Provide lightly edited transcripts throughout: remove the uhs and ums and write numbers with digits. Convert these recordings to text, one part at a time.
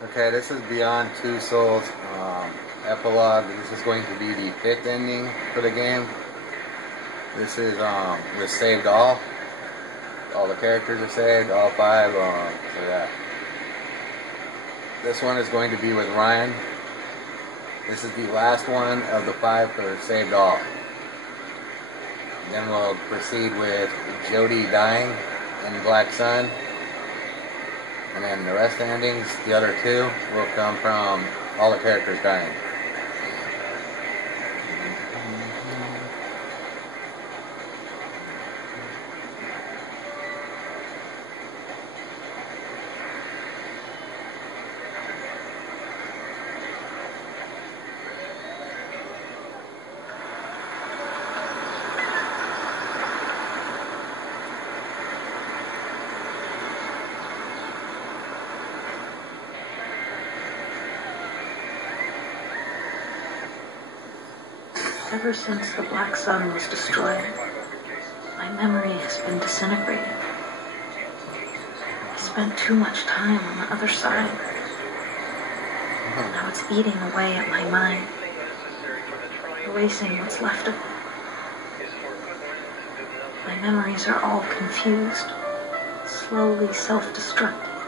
Okay, this is Beyond Two Souls epilogue. This is going to be the 5th ending for the game. This is with saved all. All the characters are saved, all 5. So yeah. This one is going to be with Ryan. This is the last one of the 5 for saved all. Then we'll proceed with Jody dying in Black Sun. And then the rest of the endings, the other 2, will come from all the characters dying. Ever since the Black Sun was destroyed, my memory has been disintegrating. I spent too much time on the other side. Now it's eating away at my mind, erasing what's left of it. My memories are all confused, slowly self-destructing,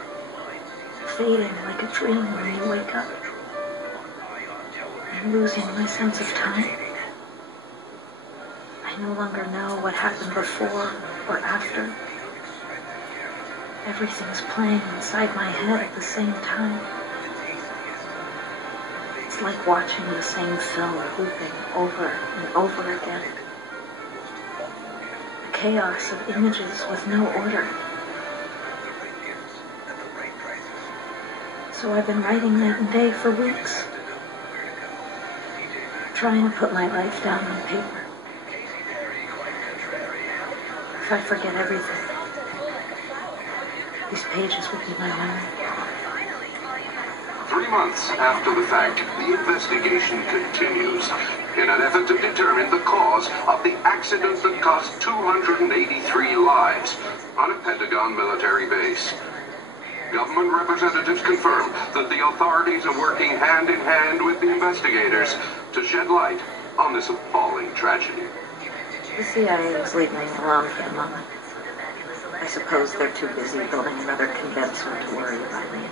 fading like a dream when you wake up. I'm losing my sense of time. I no longer know what happened before or after. Everything's playing inside my head at the same time. It's like watching the same film looping over and over again. A chaos of images with no order. So I've been writing night and day for weeks, trying to put my life down on paper. If I forget everything, these pages will be my memory. 3 months after the fact, the investigation continues in an effort to determine the cause of the accident that cost 283 lives on a Pentagon military base. Government representatives confirm that the authorities are working hand in hand with the investigators to shed light on this appalling tragedy. The CIA is leaving me alone for the moment. I suppose they're too busy building another condenser to worry about me.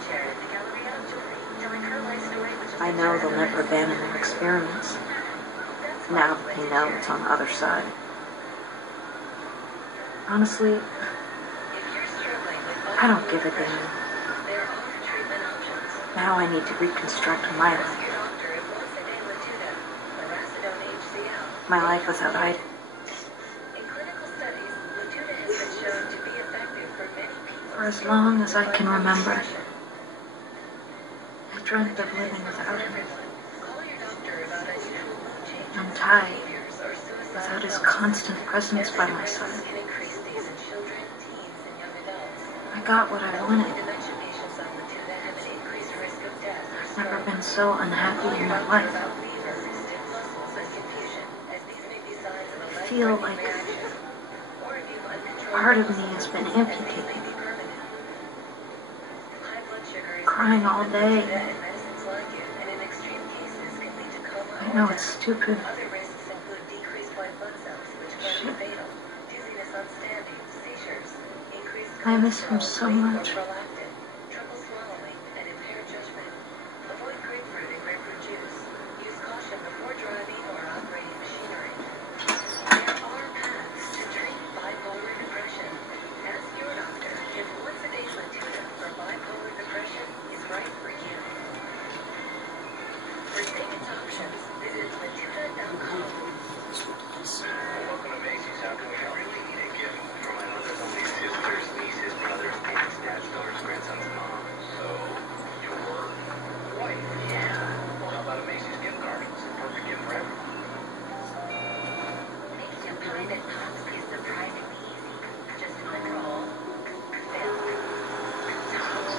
I know they'll never abandon their experiments. Now that they know it's on the other side. Honestly, I don't give a damn. Now I need to reconstruct my life. My life without Ida. For as long as I can remember, I dreamt of living without him. I'm tired, without his constant presence by my side. I got what I wanted. I've never been so unhappy in my life. I feel like part of me has been amputated. Crying all day. I know it's stupid. Shit. I miss him so much.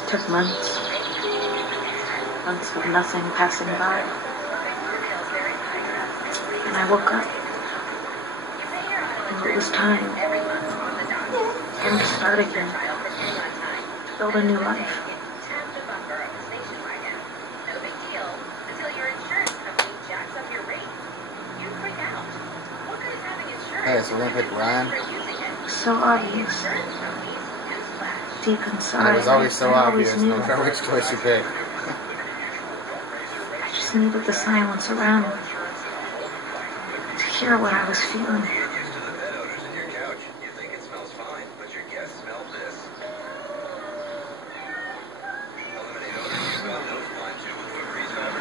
It took months of nothing passing by. And I woke up, and it was time to start again, to build a new life. Okay, so we're gonna pick Ryan. So obvious. Deep inside. It was always so I obvious, always knew. no matter which choice you pick. I just needed the silence around me to hear what I was feeling.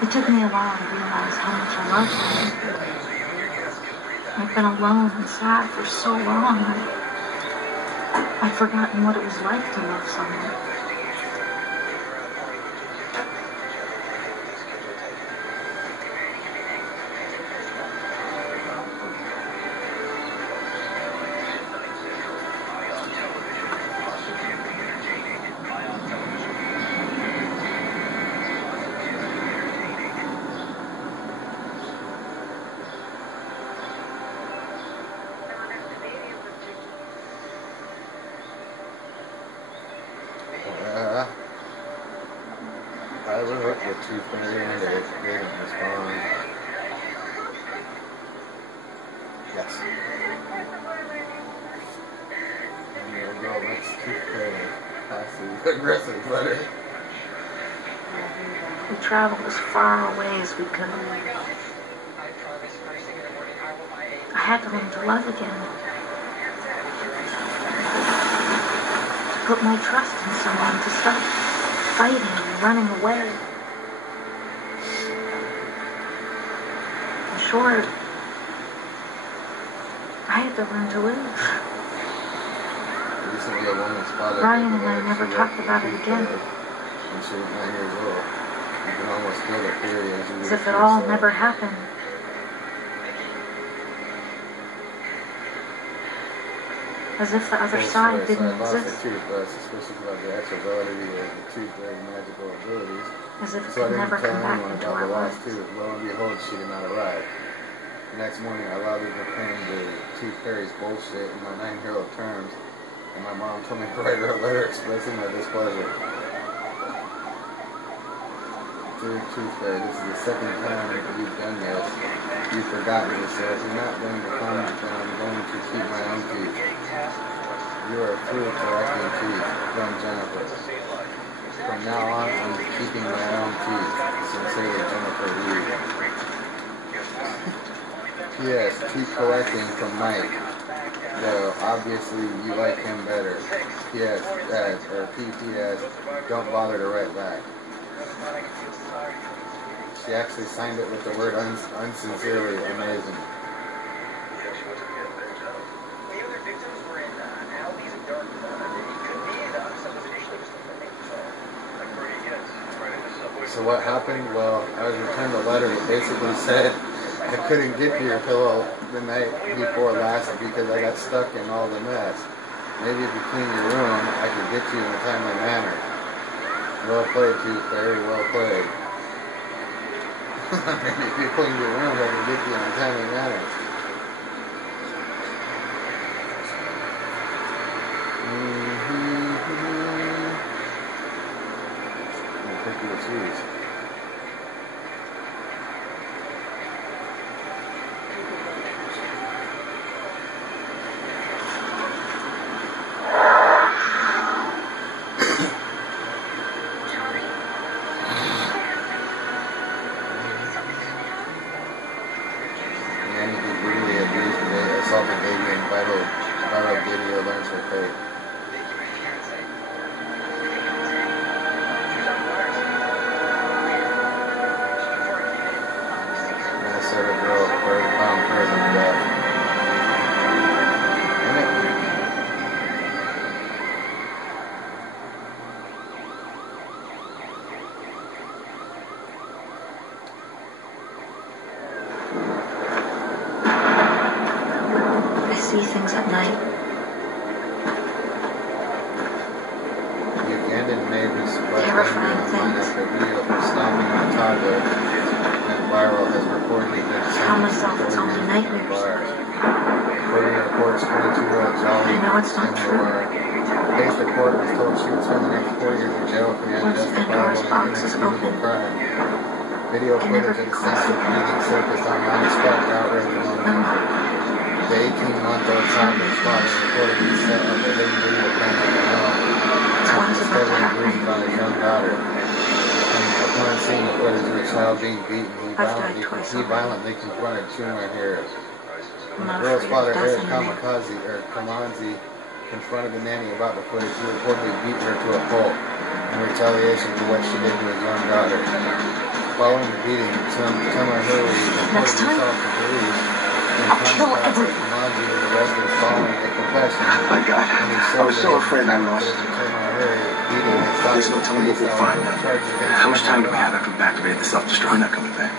It took me a while to realize how much I loved him. I've been alone and sad for so long. I've forgotten what it was like to love someone. I was up with 2:30 and they didn't respond. Yes. And we'll go next 2:30. Passive aggressive letter. We traveled as far away as we could. I had to learn to love again. To put my trust in someone, to stop fighting and running away. In short, I had to learn to live. Recently, a woman spotted Ryan and I never talked about it again. When she was 9 years old. You can almost feel the fury as you As if it all never happened. As if the other side didn't exist. Suspicious about the actual validity of the tooth fairy's magical abilities. As if it So I could didn't never tell come back anyone into about our the lost lives. tooth. Lo and behold, she did not arrive. The next morning, I loudly proclaimed the tooth fairy's bullshit in my 9-year-old terms, and my mom told me to write her a letter expressing my displeasure. Dear tooth fairy, this is the second time you've done this. You've forgotten me, so if you're not going to come, then I'm going to keep my own teeth. You are through collecting teeth from Jennifer. From now on, I'm keeping my own teeth. Sincerely, Jennifer Reed. P.S. Keep collecting from Mike. Though, obviously, you like him better. P.S. Or P.P.S. Don't bother to write back. She actually signed it with the word unsincerely. Amazing. So what happened? Well, I was returned a letter that basically said I couldn't get to your pillow the night before last because I got stuck in all the mess. Maybe if you clean your room, I could get to you in a timely manner. Well played, Tooth Fairy, well played. Maybe if you clean your room, I could get to you in a timely manner. Cheese. And he brutally abused the assaulted baby and viral video learns her fate. See things at night. The Ugandan maid who spread Terrifying online things. after a video of her stomping on a toddler went viral has reportedly been Tell sent myself to it's 40 only years nightmares. bars. According to reports, 22-year-old Jolly I know it's not true. faced the court was told she would spend the next 4 years in jail for the Once Pandora's unjustifiable box and is inexcusable open, crime. Video can never footage be of closed sensitive again. breathing surfaced online sparked outrage among No. users. The 18-month-old child's father reportedly set up a hidden video camera in the home after discovering bruises on his young daughter. Upon seeing the footage of the child being beaten, he violently confronted Chuma Harris. When the girl's father, Eric Kamanzi, confronted the nanny about the footage, he reportedly beat her to a pulp in retaliation for what she did to his young daughter. Following the beating, Chuma Harris reported himself to police. I'll kill everyone. Kamanzi was arrested following a confession. My God, I was so afraid I lost. There's no telling what we'll find. How much time do we have after we activate the self-destruct? We're not coming back.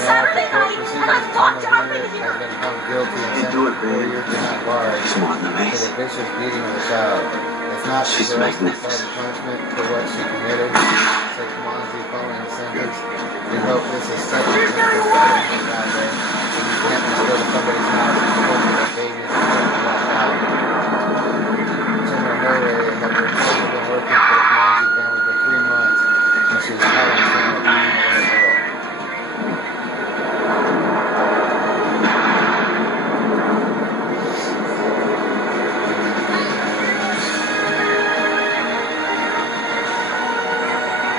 Saturday night, and I walked out of here. Can't do it, babe. She's more than amazing. She's magnificent. For what she committed, said Kamanzi following the sentence. We hope this is such a good thing. You can't just go to somebody's house and hold their baby and start to walk out. Chuma Harris had reportedly been working for the Kamanzi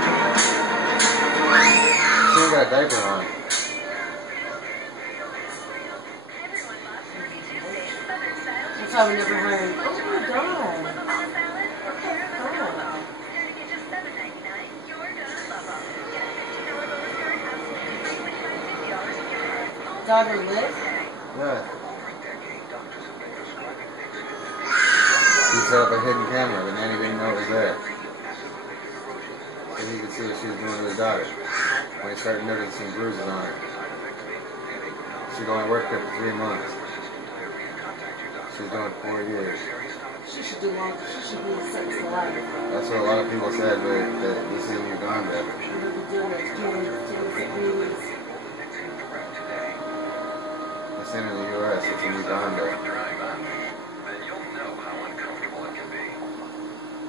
family for 3 months when she was caught on camera beating a little girl. Daughter lives? Yeah. He set up a hidden camera, the nanny didn't know it was there. So he could see what she was doing to his daughter. When he started noticing bruises on her. She'd only worked there for 3 months. She's doing 4 years. She should do longer. She should be sentenced to life. That's what a lot of people said, but that this is in Uganda. It's in the U.S., it's in Uganda. Then you'll know how uncomfortable it can be.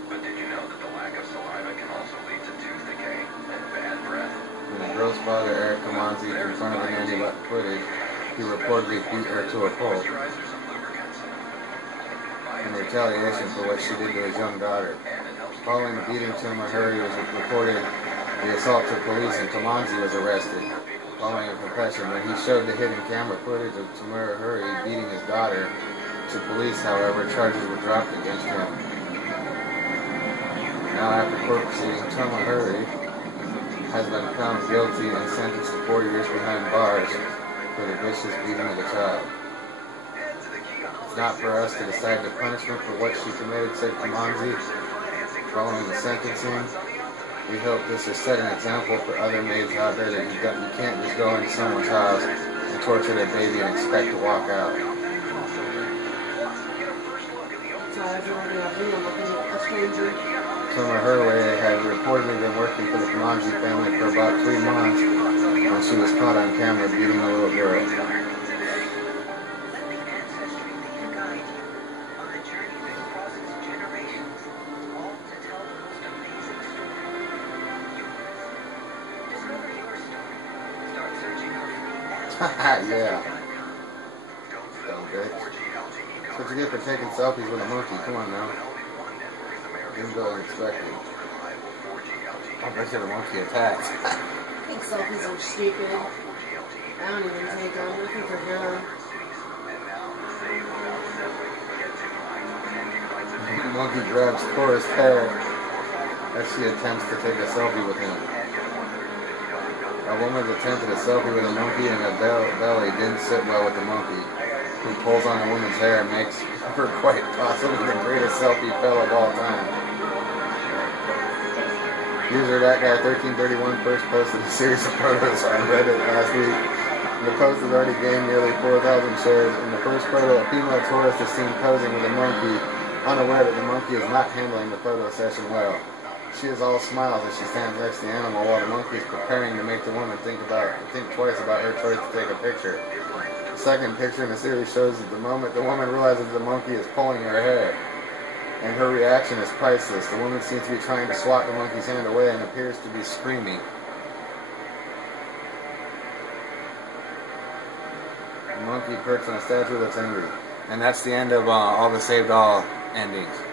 But did you know that the lack of saliva can also lead to tooth decay and bad breath? When the girl's father, Eric Kamanzi, confronted the nanny about the footage, he reportedly beat her to a pulp in retaliation for what she did to his young daughter. Following the beating, Chuma Harris reported the assault to police and Kamanzi was arrested. Following a confession, when he showed the hidden camera footage of Chuma Harris beating his daughter to police, however, charges were dropped against him. Now, after court proceedings, Chuma Harris has been found guilty and sentenced to 4 years behind bars for the vicious beating of the child. It's not for us to decide the punishment for what she committed, said Kamanzi. Following the sentencing, we hope this has set an example for other maids out there that you can't just go into someone's house and torture their baby and expect to walk out. Chuma Harris had reportedly been working for the Kamanzi family for about 3 months when she was caught on camera beating a little girl. Yeah. Dumb bitch. That's what you get for taking selfies with a monkey. Come on now. Didn't go as expected. I bet you the monkey attacks. I think selfies are stupid. I don't even take them. I think they're dumb. The monkey grabs Forrest's hair as she attempts to take a selfie with him. A woman's attempted a selfie with a monkey and a belly didn't sit well with the monkey, who pulls on the woman's hair and makes her quite possibly the greatest selfie fail of all time. User that guy 1331 first posted a series of photos on Reddit last week. The post has already gained nearly 4,000 shares. In the first photo, a female tourist is seen posing with a monkey, unaware that the monkey is not handling the photo session well. She is all smiles as she stands next to the animal while the monkey is preparing to make the woman think twice about her choice to take a picture. The second picture in the series shows that the moment the woman realizes the monkey is pulling her hair, and her reaction is priceless. The woman seems to be trying to swat the monkey's hand away and appears to be screaming. The monkey perched on a statue looks angry. And that's the end of all the Saved All endings.